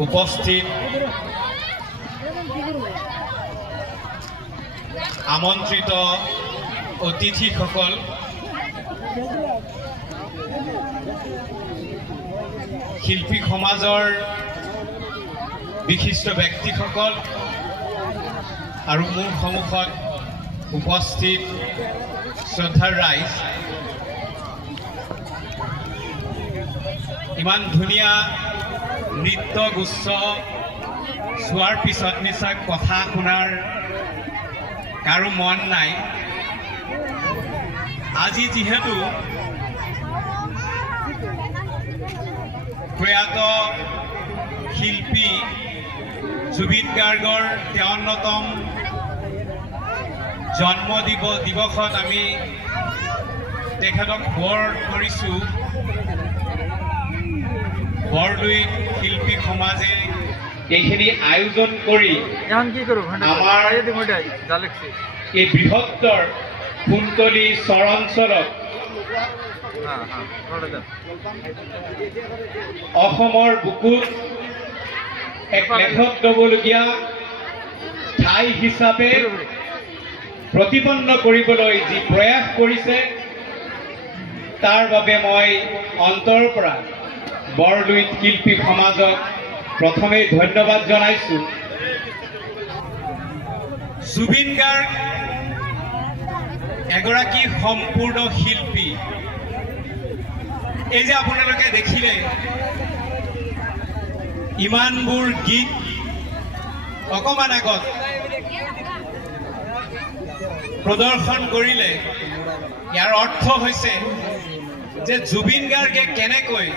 উপস্থিত আমন্ত্ৰিত অতিথিসকল, শিল্পী সমাজৰ বিশিষ্ট ব্যক্তিসকল আৰু মোৰ সন্মুখত উপস্থিত শ্ৰদ্ধাৰ ৰাইজ, ইমান ধুনীয়া নৃত্য গুচ্ছ চোৱাৰ পিছত নিশ্চয় কথা শুনাৰ কাৰো মন নাই। আজি যিহেতু প্ৰয়াত শিল্পী জুবিন গাৰ্গৰ 53তম জন্ম দিৱসত আমি তেখেতক বৰ কৰিছোঁ। বৰদৈত শিল্পী সমাজে এইখিনি আয়োজন কৰি আমাৰ এই বৃহত্তৰ কুন্তলী চৰাঞ্চলত অসমৰ বুকুত এক লেখত ল'বলগীয়া ঠাই হিচাপে প্ৰতিপন্ন কৰিবলৈ যি প্ৰয়াস কৰিছে, তাৰ বাবে মই অন্তৰৰ পৰা বৰদৈত শিল্পী সমাজক প্ৰথমে ধন্যবাদ জনাইছোঁ। জুবিন গাৰ্গ এগৰাকী সম্পূৰ্ণ শিল্পী। এই যে আপোনালোকে দেখিলে ইমানবোৰ গীত অকণমান আগত প্ৰদৰ্শন কৰিলে, ইয়াৰ অৰ্থ হৈছে যে জুবিন গাৰ্গে কেনেকৈ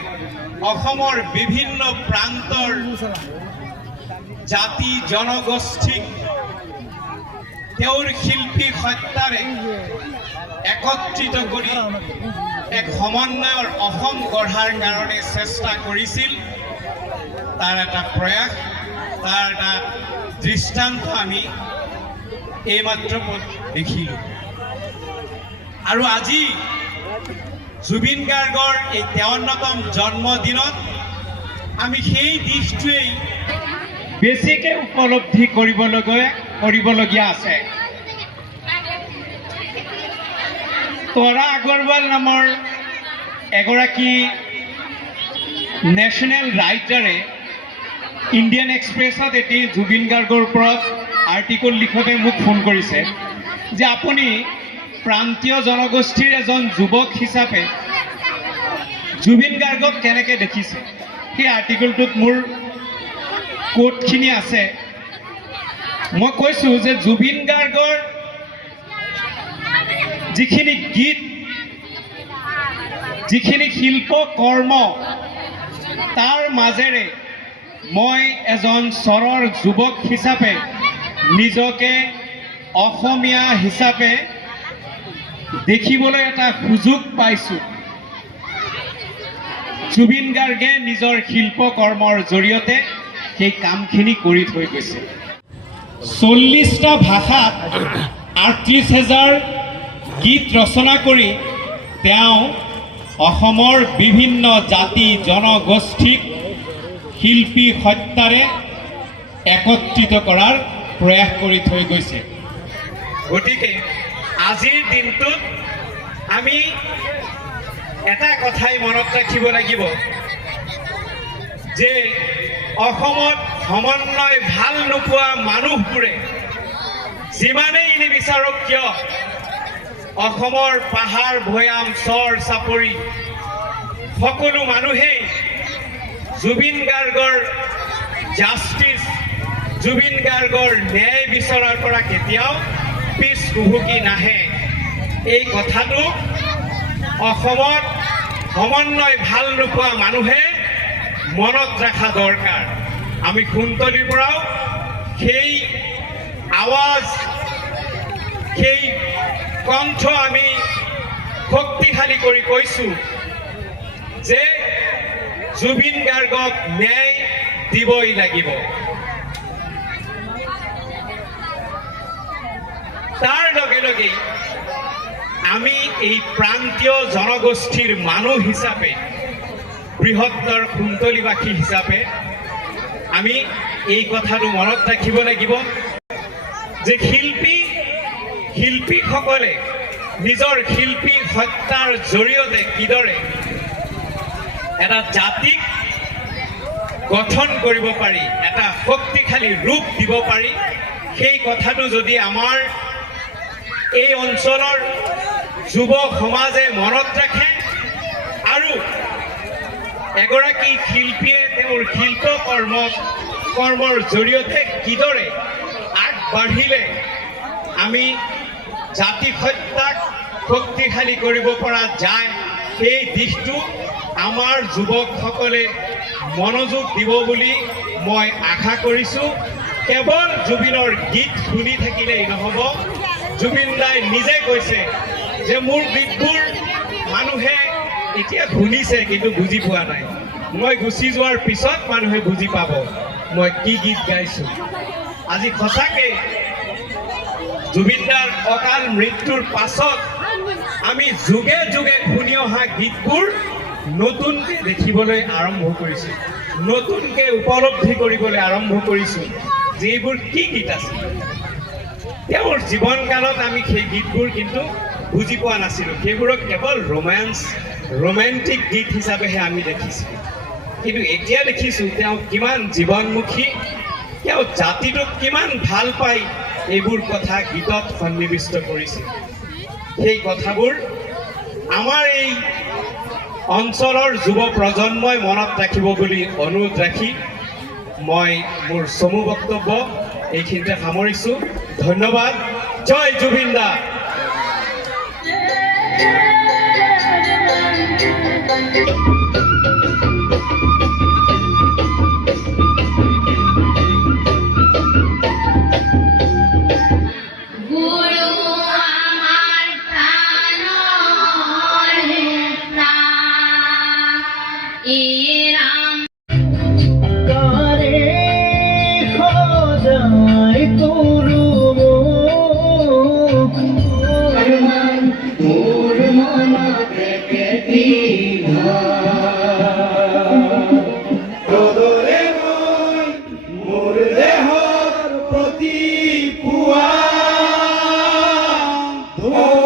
অসমৰ বিভিন্ন প্ৰান্তৰ জাতি জনগোষ্ঠীক তেওঁৰ শিল্পী সত্তাৰে একত্ৰিত কৰি এক সমন্বয়ৰ অসম গঢ়াৰ কাৰণে চেষ্টা কৰিছিল। তাৰ এটা প্ৰয়াস, তাৰ এটা দৃষ্টান্ত আমি এইমাত্ৰ দেখিলোঁ। আৰু আজি জুবিন গাৰ্গৰ এই 53তম জন্মদিনত আমি সেই দিশটোৱেই বেছিকৈ উপলব্ধি কৰিবলগীয়া আছে। তৰা আগৰৱাল নামৰ এগৰাকী নেশ্যনেল ৰাইটাৰে ইণ্ডিয়ান এক্সপ্ৰেছত এটি জুবিন গাৰ্গৰ ওপৰত আৰ্টিকল লিখোঁতে মোক ফোন কৰিছে যে আপুনি প্ৰান্তীয় জনগোষ্ঠীৰ এজন যুৱক হিচাপে জুবিন গাৰ্গক কেনেকৈ দেখিছে। সেই আৰ্টিকলটোত মোৰ কোটখিনি আছে। মই কৈছোঁ যে জুবিন গাৰ্গৰ যিখিনি গীত, যিখিনি শিল্প কৰ্ম, তাৰ মাজেৰে মই এজন চৰৰ যুৱক হিচাপে নিজকে অসমীয়া হিচাপে দেখিবলৈ এটা সুযোগ পাইছোঁ। জুবিন গাৰ্গে নিজৰ শিল্প কৰ্মৰ জৰিয়তে সেই কামখিনি কৰি থৈ গৈছে। 40টা ভাষাত 38,000 গীত ৰচনা কৰি তেওঁ অসমৰ বিভিন্ন জাতি জনগোষ্ঠীক শিল্পী সত্তাৰে একত্ৰিত কৰাৰ প্ৰয়াস কৰি থৈ গৈছে। গতিকে আজিৰ দিনটোত আমি এটা কথাই মনত ৰাখিব লাগিব যে অসমত সমন্বয় ভাল নোপোৱা মানুহবোৰে যিমানেই নিবিচাৰক কিয় অসমৰ পাহাৰ ভৈয়াম চৰ চাপৰি সকলো মানুহেই জুবিন গাৰ্গৰ জাষ্টিছ, জুবিন গাৰ্গৰ ন্যায় বিচৰাৰ পৰা কেতিয়াও পিছ হুহুকি নাহে। এই কথাটো অসমত সমন্বয় ভাল নোপোৱা মানুহে মনত ৰখা দৰকাৰ। আমি কুন্তলীৰ পৰাও সেই আৱাজ, সেই কণ্ঠ আমি শক্তিশালী কৰি কৈছোঁ যে জুবিন গাৰ্গক ন্যায় দিবই লাগিব। তাৰ লগে লগে আমি এই প্ৰান্তীয় জনগোষ্ঠীৰ মানুহ হিচাপে, বৃহত্তৰ কুন্তলীবাসী হিচাপে আমি এই কথাটো মনত ৰাখিব লাগিব যে শিল্পীসকলে নিজৰ শিল্পী সত্তাৰ জৰিয়তে কিদৰে এটা জাতিক গঠন কৰিব পাৰি, এটা শক্তিশালী ৰূপ দিব পাৰি, সেই কথাটো যদি আমাৰ এই অঞ্চলৰ যুৱ সমাজে মনত ৰাখে আৰু এগৰাকী শিল্পীয়ে তেওঁৰ কৰ্মৰ জৰিয়তে কিদৰে আগবাঢ়িলে আমি জাতি সত্তাক শক্তিশালী কৰিব পৰা যায়, সেই দিশটো আমাৰ যুৱকসকলে মনোযোগ দিব বুলি মই আশা কৰিছোঁ। কেৱল জুবিনৰ গীত শুনি থাকিলেই নহ'ব। জুবিন দাই নিজে কৈছে যে মোৰ গীতবোৰ মানুহে এতিয়া শুনিছে কিন্তু বুজি পোৱা নাই, মই গুচি যোৱাৰ পিছত মানুহে বুজি পাব মই কি গীত গাইছোঁ। আজি সঁচাকৈ জুবিন দাৰ অকাল মৃত্যুৰ পাছত আমি যুগে যুগে শুনি অহা গীতবোৰ নতুনকৈ দেখিবলৈ আৰম্ভ কৰিছোঁ, নতুনকৈ উপলব্ধি কৰিবলৈ আৰম্ভ কৰিছোঁ যে এইবোৰ কি গীত আছিল। তেওঁৰ জীৱনকালত আমি সেই গীতবোৰ কিন্তু বুজি পোৱা নাছিলোঁ, সেইবোৰক কেৱল ৰোমেণ্টিক গীত হিচাপেহে আমি দেখিছিলোঁ। কিন্তু এতিয়া দেখিছোঁ তেওঁ কিমান জীৱনমুখী, তেওঁ জাতিটোক কিমান ভাল পায়, এইবোৰ কথা গীতত সন্নিৱিষ্ট কৰিছিল। সেই কথাবোৰ আমাৰ এই অঞ্চলৰ যুৱ প্ৰজন্মই মনত ৰাখিব বুলি অনুৰোধ ৰাখি মই মোৰ চমু বক্তব্য এইখিনিতে সামৰিছোঁ। ধন্যবাদ। জয় জুবিন দা। Oh